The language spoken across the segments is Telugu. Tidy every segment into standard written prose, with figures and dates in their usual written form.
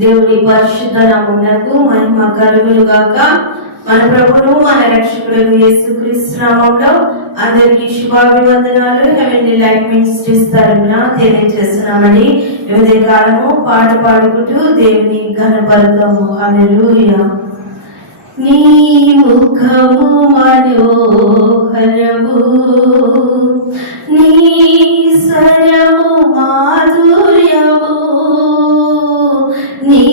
దేవుని పరిశుద్ధ నామమునకు మహిమ కలుగును గాక. మన ప్రభువును మన రక్షకుడు యేసుక్రీస్తు నామములో అందరికీ శుభాభివందనాలు. హెవెన్లీ లైఫ్ మినిస్ట్రీస్ తరపున తెలియజేస్తున్నామని ఉదయ కాలము పాట పాడుకుంటూ దేవుని ఘనపరుతాము. హల్లెలూయా. నీ ముఖము మనోహరము, నీ స్వరము మాధుర్యము, నీ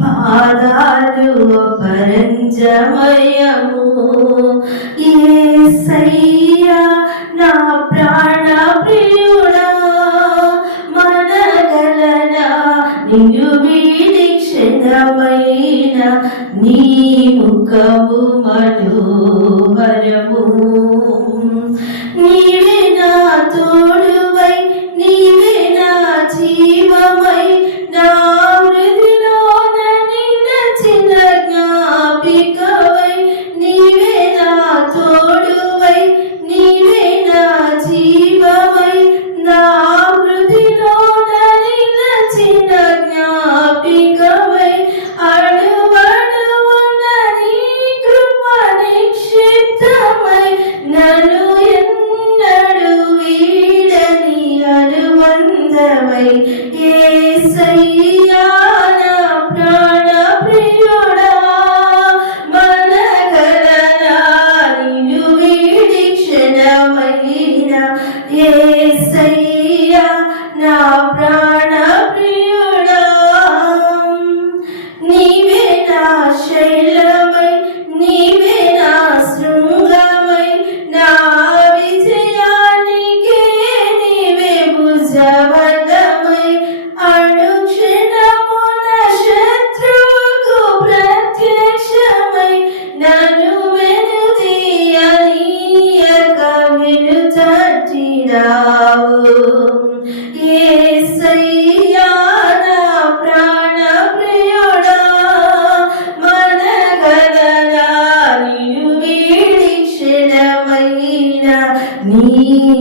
పాదాలు పరంజమయము. యేసయ్యా నా ప్రాణ ప్రియుడా, మనగలనా నిన్ను వీడి క్షణమైన. నీ ముఖము మనోహరము, నీవే నా తోడువై, నీవే నా జీవమై, నా హృదయలోన నిలచిన జ్ఞాపికవై. నీవే నా తోడువై, నీవే నా జీవమై, నా హృదయలోన నిలచిన జ్ఞాపికవై. అడుగడుగున నీ కృప నిక్షిప్తమై, నన్ను ఎన్నడూ వీడని అనుబంధమై. యేసయ్యా నా ప్రాణ ప్రియుడా, మనగలనా నిన్ను వీడి క్షణమైన. యేసయ్యా నా ప్రాణ ప్రియుడా, నీవే నా శైలమై, నీవే నా శృంగమై, నా విజయానికి నీవే భుజబలమై. అనుక్షణమున శత్రువుకు ప్రత్యక్షమై, నన్ను వెనుదీయనీయక వెనుతట్టినావు. యేసయ్యా నా ప్రాణ ప్రియుడా, మనగలనా నిన్ను వీడి క్షణమైన. నీ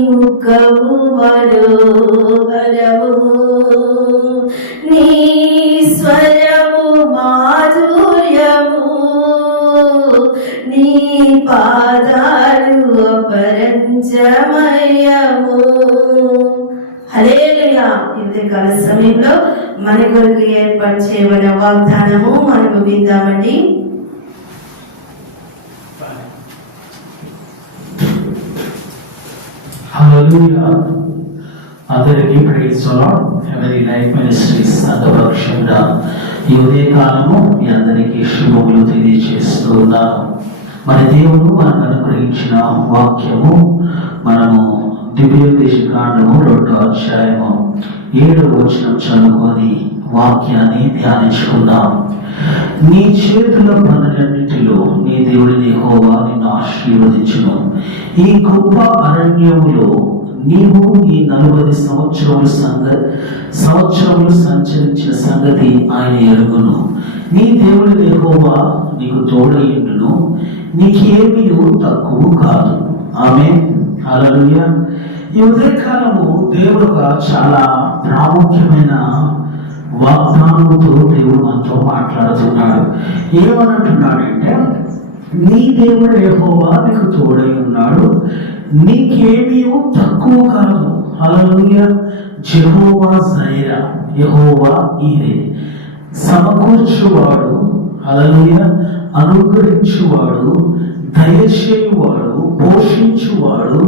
ముఖము మనోహరము, నీ స్వరము మాధుర్యము, నీ పాదాలు అపరంజమయము. హల్లెలూయా. ఇంతకాల సమయంలో మన కొరకు ఏర్పాటు చేయబడిన వాగ్దానము మనకు విందామండి. హల్లెలూయా. అందరికీ praise the Lord. Heavenly Life Ministries సంఘపక్షంగా ఈ ఉదయకాలము మీ అందరికీ శుభములు తెలియజేస్తూ ఉన్నాను. మన దేవుడు మనకు అనుగ్రహించిన వాక్యము మనము ద్వితీయోపదేశ కాండము 2వ అధ్యాయము 7వ వచనం చదువుకొని వాక్యాన్ని ధ్యానించుకుందాం. నీ చేతుల పనులన్నిటిలో నీ దేవుడిని యెహోవా నిన్ను ఆశీర్వదించును. ఈ గొప్ప అరణ్యములో నీవు ఈ 40 సంవత్సరములు సంచరించిన సంగతి ఆయన ఎరుగును. నీ దేవుడి యెహోవా నీకు తోడయుండును, నీకేమీ తక్కువ కాదు. ఆమేన్. హల్లెలూయా. ఈ ఉదయకాలము దేవుడు చాలా ప్రాముఖ్యమైన వాగ్దానంతో దేవుడు మనతో మాట్లాడుతున్నాడు. ఏమనంటున్నాడంటే, నీ దేవుడు యెహోవా నీకు తోడై ఉన్నాడు, నీకేమీ తక్కువ కాదు. హల్లెలూయా. జెహోవా జైరా, యెహోవా ఈరే, సమకూర్చువాడు, హల్లెలూయా, అనుగ్రహించువాడు, దయచేయువాడు, పోషించువాడు,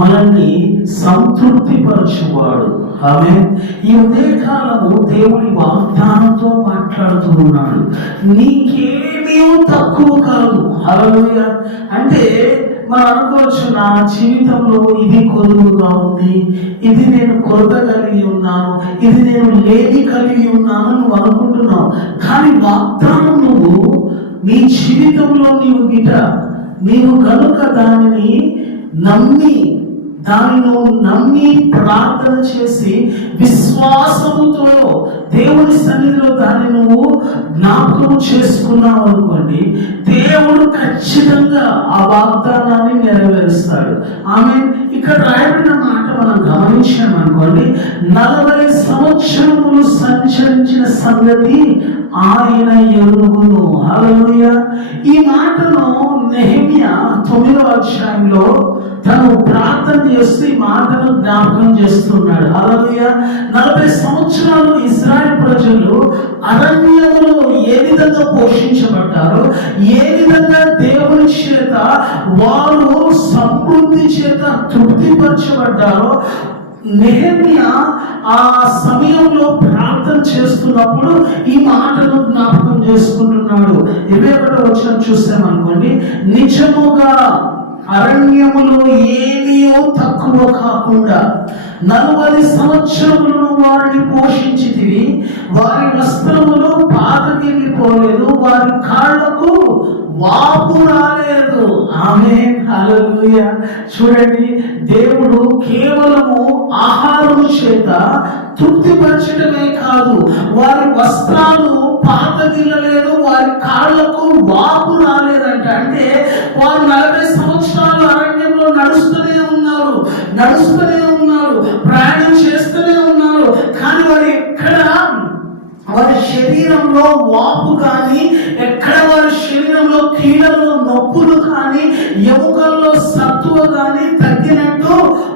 మనల్ని సంతృప్తిపరచువాడు. ఆమె ఈ ఉదయకాలము దేవుని వాగ్దానంతో మాట్లాడుతూ ఉన్నాడు. నీకేమీ తక్కువ కాదు. హల్లెలూయా. అంటే మనం అనుకోవచ్చు, నా జీవితంలో ఇది కొదువుగా ఉంది, ఇది నేను కొరత కలిగి ఉన్నాను, ఇది నేను లేని కలిగి ఉన్నాను నువ్వు అనుకుంటున్నావు. కానీ వాగ్దానం నువ్వు నీ జీవితంలో నీవు కనుక దానిని నమ్మి ప్రార్థన చేసి విశ్వాసముతో దేవుని సన్నిధిలో దాన్ని నువ్వు జ్ఞాపకం చేసుకున్నావు అనుకోండి, దేవుడు ఖచ్చితంగా ఆ వాగ్దానాన్ని నెరవేరుస్తాడు. చేస్తాడు. ఆమె ఇక్కడ రాయబడిన మాట మనం గమనించామనుకోండి, 40 సంవత్సరములు సంచరించిన సంగతి ఆయన ఎరుగును. హల్లెలూయా. ఈ మాటను నెహెమ్యా 9వ అధ్యాయంలో తను ప్రార్థన చేస్తూ ఈ మాటను జ్ఞాపకం చేస్తున్నాడు. హల్లెలూయా. 40 సంవత్సరాలు ఇశ్రాయేల్ ప్రజలు అరణ్యములో ఏ విధంగా పోషించబడ్డారో, ఏ విధంగా దేవుని చేత వారు సమృద్ధి చేత తృప్తిపరచబడ్డారో నెహెమ్యా ఆ సమయంలో ప్రార్థన చేస్తున్నప్పుడు ఈ మాటను జ్ఞాపకం చేసుకుంటున్నాడు. 21వ వచనం చూసామనుకోండి, నిజముగా అరణ్యములో ఏమీ తక్కువ కాకుండా 40 సంవత్సరములను వారిని పోషించితివి, వారి వస్త్రములు పాతగిల్లిపోలేదు, వారి కాళ్లకు వాపు రాలేదు. ఆమేన్. హల్లెలూయా. చూడండి, దేవుడు కేవలము ఆహారము చేత తృప్తిపరచడమే కాదు, వారి వస్త్రాలు పాతగిల్లలేదు, వారి కాళ్లకు వాపు రాలేదంట. అంటే వారు 40 సంవత్సరాలు అరణ్యంలో నడుస్తూనే ఉన్నారు, ప్రయాణం చేస్తూనే ఉన్నారు. కానీ వారు ఎక్కడ వారి శరీరంలో వాపు కానీ, ఎక్కడ వారి శరీరంలో కీళ్ళలో నొప్పులు కానీ, ఎముకల్లో సత్తువ కానీ తగ్గినట్టు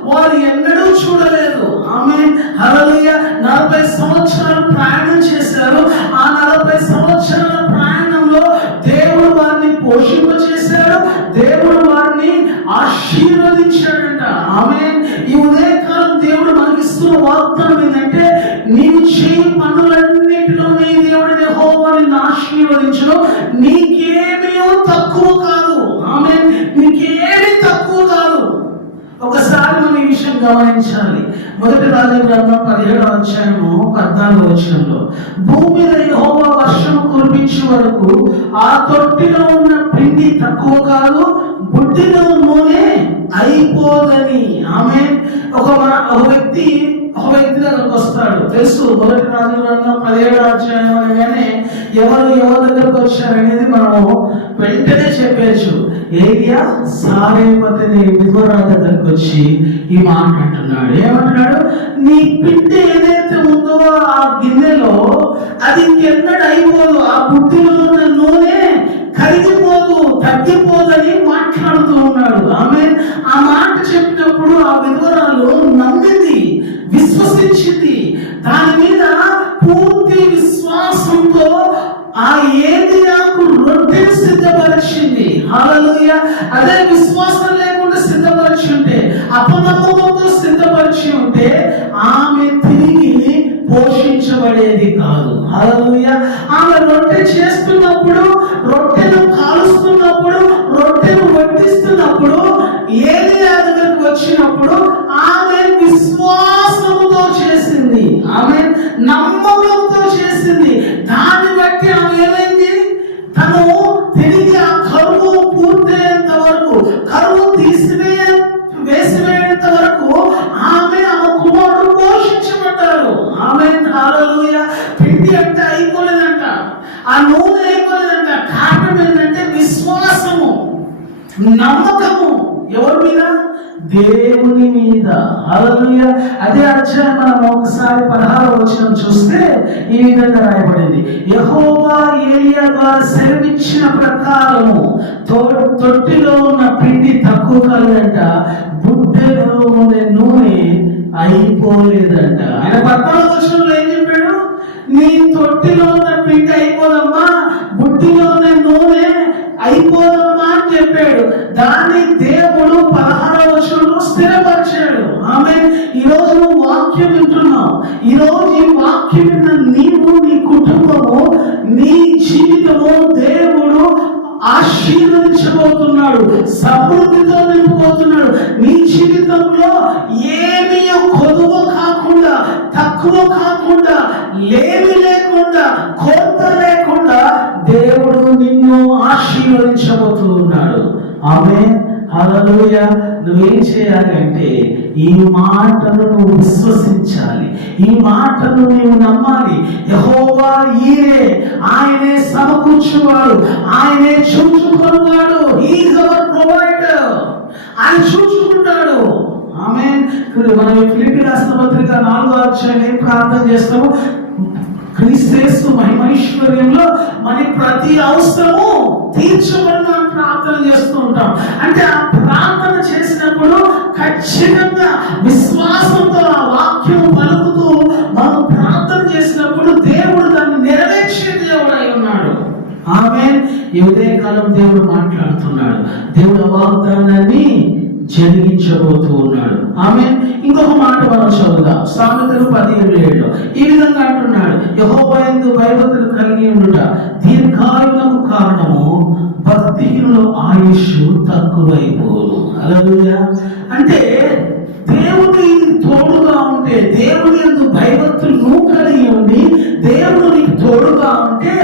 వారు ఎన్నడూ చూడలేదు. ఆమేన్. హల్లెలూయా. 40 సంవత్సరాలు ప్రయాణం చేశారు. ఆ 40 సంవత్సరాల ప్రయాణంలో దేవుడు వారిని పోషింపచేశాడు, దేవుడు వారిని ఆశీర్వదించాడంట. ఆమేన్. ఈ ఉదయకాలం దేవుడు మనకి ఇస్తున్న వాగ్దానం ఏంటంటే, నీవు చేయి పనులన్నిటిలో నీ దేవుడిని యెహోవాని ఆశీర్వదించడం, నీకేమీ తక్కువ కాదు. ఆమేన్. నీకేమీ తక్కువ కాదు. ఒకసారి మనం ఈ విషయం గమనించాలి. 1 రాజుల గ్రంథం 17వ అధ్యాయము 14వ వచనంలో, భూమి మీద యెహోవా వర్షం కురిపించే వరకు ఆ తొట్టిలో ఉన్న పిండి తక్కువ కాదు, బుడ్డిలో నూనె అయిపోదని. ఆమేన్. ఒక వ్యక్తి దగ్గరకు వస్తాడు. తెలుసు, 1 రాజుల గ్రంథం 17వ అధ్యాయం అనగానే ఎవరు దగ్గరకు వచ్చారనేది మనము వెంటనే చెప్పేచ్చు. ఏలియా సారేపతి విధవరాలు దగ్గరకు వచ్చి ఈ మాట అంటున్నాడు. ఏమంటున్నాడు? నీ పిండి ఏదైతే ఉందో ఆ గిన్నెలో అది ఇంకెన్నడూ అయిపోదు, ఆ బుద్ధిలో ఉన్న నూనె కరిగిపోదు, తగ్గిపోదని మాట్లాడుతూ ఉన్నాడు. ఆమె ఆ మాట చెప్పినప్పుడు ఆ విధవరాలు నమ్మింది, విశ్వసించింది. దాని మీద పూర్తి విశ్వాసంతో ఆ ఏలియాకు రొట్టెను సిద్ధపరిచింది. హల్లెలూయా. అదే విశ్వాసం లేకుండా సిద్ధపరిచి ఉంటే, అపనమ్మకంతో సిద్ధపరిచి ఉంటే ఆమె తిరిగి పోషించబడేది కాదు. హల్లెలూయా. ఆమె రొట్టె చేస్తున్నప్పుడు, రొట్టెను కాలుస్తున్నప్పుడు, రొట్టెను వడ్డిస్తున్నప్పుడు ఏలియా దగ్గరకు వచ్చినప్పుడు ఆమె విశ్వాసముతో చేసింది, ఆమె నమ్మకంతో చేసింది. దాన్ని బట్టి ఆమె ఏమైంది? తను తిరిగి ఆ కరువు పూర్తయ్యేంత వరకు, కరువు వేసివేయేంత వరకు ఆమె కుమారుడు పోషించబడ్డారు. ఆమె. హల్లెలూయా. పిండి అంటే అయిపోలేదంట, ఆ నూనె అయిపోలేదంట. కారణం ఏంటంటే విశ్వాసము, నమ్మకము. ఎవరి మీద? దేవుని మీద. హల్లెలూయా. అదే అధ్యాయం మనం ఒకసారి 16వ వచనం చూస్తే ఈ విధంగా రాయబడింది, యెహోవా ఏలియా ద్వారా సెలవిచ్చిన ప్రకారము తొట్టిలో ఉన్న పిండి తక్కువ కాలేదంట, బుడ్డలో ఉన్న నూనె అయిపోలేదంట. ఆయన 14వ వచనంలో ఏం చెప్పాడు? నీ తొట్టిలో ఉన్న పిండి అయిపోదమ్మా, బుడ్డిలో ఉన్న నూనె అయిపోదమ్మా అని చెప్పాడు. దాన్ని దేవుడు 16వ వచనంలో స్థిరపరిచాడు. ఆమె. ఈరోజు నువ్వు వాక్యం వింటున్నావు. ఈరోజు ఈ వాక్యం విన్న నీవు, నీ కుటుంబము, నీ జీవితము దేవుడు ఆశీర్వదించబోతున్నాడు, సమృద్ధితో నింపబోతున్నాడు. నీ జీవితంలో ఏమీ కొదువ కాకుండా, తక్కువ కాకుండా, లేమి లేకుండా, కొరత లేకుండా దేవుడు నిన్ను ఆశీర్వదించబోతున్నాడు. ఆమె. హల్లెలూయా. నువ్వేం చేయాలి అంటే ఈ మాటను నువ్వు విశ్వసించాలి, ఈ మాటను నువ్వు నమ్మాలి. యెహోవా ఈరే, ఆయనే సమకూర్చువాడు, ఆయనే చూచుకున్నాడు. He is our provider. ఆయన చూచుకుంటాడు. ఆమేన్. మన ఫిలిప్పీ రాసిన పత్రిక 4వ అధ్యాయం ప్రార్థన చేస్తాము. క్రీస్తు మహిమైశ్వర్యంలో మన ప్రతి అవసరము తీర్చబడిన ప్రార్థన చేస్తూ ఉంటాం. అంటే ఆ ప్రార్థన చేసినప్పుడు ఖచ్చితంగా విశ్వాసంతో ఆ వాక్యం పలుకుతూ మనం ప్రార్థన చేసినప్పుడు దేవుడు దాన్ని నెరవేర్చే దేవుడు అయి ఉన్నాడు. ఆమేన్. ఈ ఉదయకాలం దేవుడు మాట్లాడుతున్నాడు. దేవుడు వాగ్దానాన్ని జరిగించబోతూ ఉన్నాడు. ఆమేన్. ఇంకొక మాట మనం చదువుదాం. సామెతలు 10:7 ఈ విధంగా అంటున్నాడు, యెహోవా యందు భయభక్తులు కలిగి ఉండుట దీర్ఘాయువునకు కారణము, భక్తిహీనుల ఆయుష్ తక్కువైపోదు. హల్లెలూయా. అంటే దేవుని తోడుగా ఉంటే, దేవుని యందు భయభక్తులు నువ్వు కలిగి ఉండి దేవుడు నీకు తోడుగా ఉంటే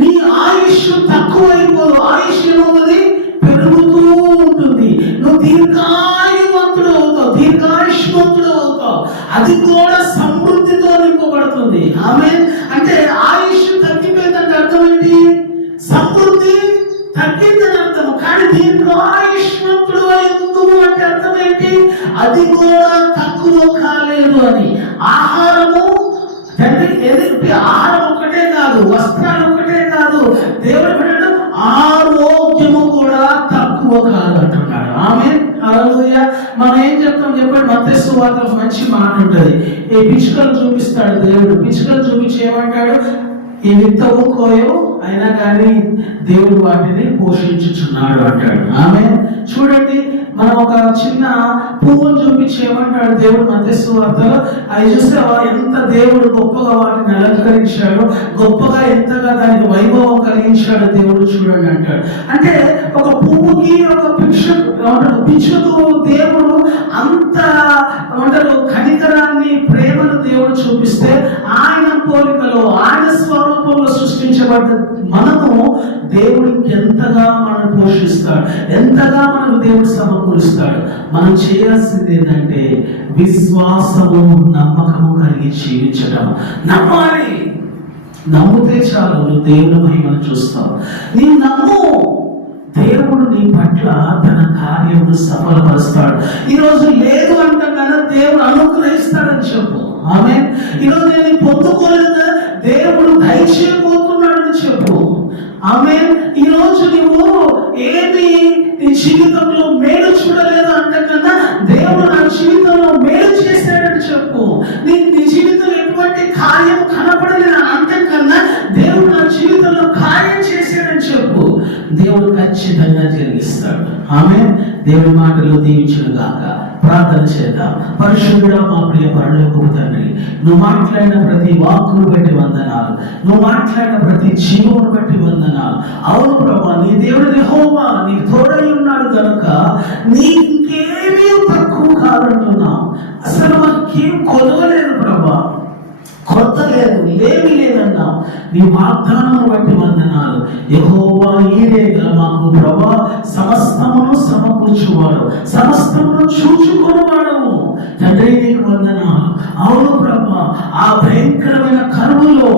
నీ ఆయుష్ తక్కువైపోదు. ఆయుష్ ఏమవుతుంది? పెరుగుతూ ఉంటుంది. నువ్వు దీర్ఘాయువంతుడు అవుతావు, దీర్ఘాయుష్మంతుడు అవుతావు. అది కూడా సమృద్ధితో నింపబడుతుంది. ఆమేన్. అంటే ఆయుష్ తగ్గిపోయిందంటే అర్థం ఏంటి? సమృద్ధి తగ్గిందని అర్థం. కానీ దీర్ఘాయుష్మంతుడు ఎందుకు అంటే అర్థం ఏంటి? అది కూడా తక్కువ కాలేదు అని. ఆహారము ఆహారం ఒకటే కాదు, వస్త్రాలు ఒకటే కాదు, దేవుడు ఆరోగ్యము కూడా తక్కువ కాదు అంటున్నాడు. ఆమేన్. హల్లెలూయా. మనం ఏం చెప్తాం చెప్పండి? మత్తయి సువార్తలో మంచి మాట ఉంటుంది. ఈ పిచ్చుకలు చూపిస్తాడు దేవుడు. పిచ్చుకలు చూపించి ఏమంటాడు? ఈ విత్తవు కోయవు, అయినా కానీ దేవుడు వాటిని పోషించుచున్నాడు అంటాడు. ఆమేన్. చూడండి, మనం ఒక చిన్న పువ్వును చూపించి ఏమంటాడు దేవుడు మత్తయి సువార్తలో? అది చూస్తే ఎంత దేవుడు గొప్పగా వాటిని అలంకరించాడు, గొప్పగా ఎంతగా దానికి వైభవం కలిగించాడు దేవుడు చూడండి అంటాడు. అంటే ఒక పువ్వుకి ఒక పిచ్చుకు దేవుడు అంత కనికరాన్ని, ప్రేమను దేవుడు చూపిస్తే ఆయన పోలికలో, ఆయన స్వరూపంలో సృష్టించబడ్డ మనము దేవుడికి ఎంతగా మనం పోషిస్తాడు, ఎంతగా మనకు దేవుడు సమకూరుస్తాడు. మనం చేయాల్సింది ఏంటంటే విశ్వాసము, నమ్మకము కలిగి జీవించడం. నమ్మాలి. నమ్మితే చాలు, నువ్వు దేవుని మహిమను చూస్తావు. నీ నమ్ము, దేవుడు నీ పట్ల తన కార్యమును సఫలపరుస్తాడు. ఈరోజు లేదు అంటే కదా దేవుడు అనుగ్రహిస్తాడని చెప్పు. ఆమేన్. ఈరోజు నేను పొందుకోలేదు, దేవుడు దయచేయబోతున్నాడని చెప్పు. ఆమేన్. ఈరోజు నువ్వు ఏమి నీ జీవితంలో మేలు చూడలేదు అంటే కన్నా దేవుడు నా జీవితంలో మేలు చేశాడని చెప్పు. నీ జీవితంలో ఎటువంటి కార్యం కనపడలేదు అంటే కన్నా దేవుడు నా జీవితంలో కార్యం చేశాడని చెప్పు. దేవుడు ఖచ్చితంగా జరిగిస్తాడు. ఆమేన్. దేవుడి మాటలు దీవించును గాక. ప్రార్థన చేద్దాం. పరిశుద్ధుడా, మా ప్రియ పరలోకపు తండ్రి, నువ్వు మాట్లాడిన ప్రతి వాక్కును బట్టి వందనాలు, నువ్వు మాట్లాడిన ప్రతి జీవమును బట్టి వందనాలు. అవును ప్రభా, నీ దేవుడు యెహోవా నీకు తోడై ఉన్నాడు కనుక నీకేమీ తక్కువ కాదంటున్నావు. అసలు మాకేం కొదవలేదు ప్రభా, కొత్త లేదు, ఏమీ లేదన్నావు. నీ వాగ్దానం బట్టి వందనాలు. యెహోవా ఈరేగా మాకు ప్రభా సమస్తమును సమకూర్చువాడు, సమస్తమును చూచుకునేవాడు. తండ్రి నీకు వందనాలు. అవును ప్రభా, ఆ భయంకరమైన కరువులో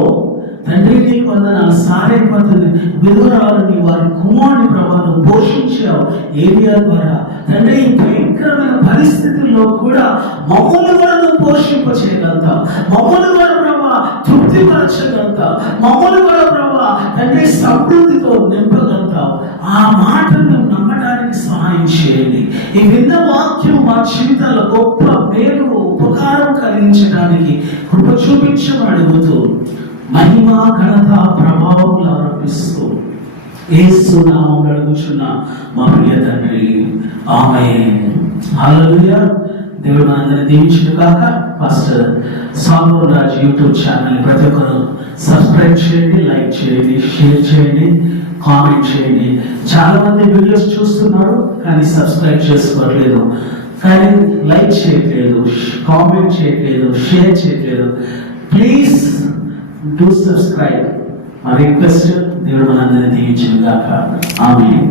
తండ్రి నీకు వందనాలు. సారేపతిని విధురాలని వారి కుమారుని ప్రభావం పోషించావు ఏలియా ద్వారా. తండ్రి ఈ భయంకరమైన పరిస్థితుల్లో కూడా మమ్మల్ని కూడా నువ్వు పోషింప చేయగలుగుతావు, మమ్మల్ని కూడా ప్రభా తృప్తిపరచగలుగుతావు, మమ్మల్ని కూడా ప్రభా తండ్రి సమృద్ధితో నింపగలుగుతావు. ఆ మాటను నమ్మడానికి సహాయం చేయండి. ఈ విన్న వాక్యం మా జీవితాల్లో గొప్ప మేలు, ఉపకారం కలిగించడానికి కృప చూపించమని అడుగుతూ మహిమ, ఘనత, ప్రభావములు ఆరోపిస్తూ యేసు నామములో అడుగుచున్న మా ప్రియ తండ్రి, ఆమేన్. హల్లెలూయా. దేవుడు మనందరినీ దీవించును గాక. Pastor Salmon Raj YouTube channel ప్రతి ఒక్కరు సబ్స్క్రైబ్ చేయండి, లైక్ చేయండి, షేర్ చేయండి, కామెంట్ చేయండి. చాలా మంది వీడియోస్ చూస్తున్నారు కానీ సబ్స్క్రైబ్ చేసుకోవట్లేదు, కానీ లైక్ చేయట్లేదు, కామెంట్ చేయట్లేదు, షేర్ చేయట్లేదు. Please do subscribe. My request, దేవుడు మనందరినీ దీవించును గాక. ఆమేన్.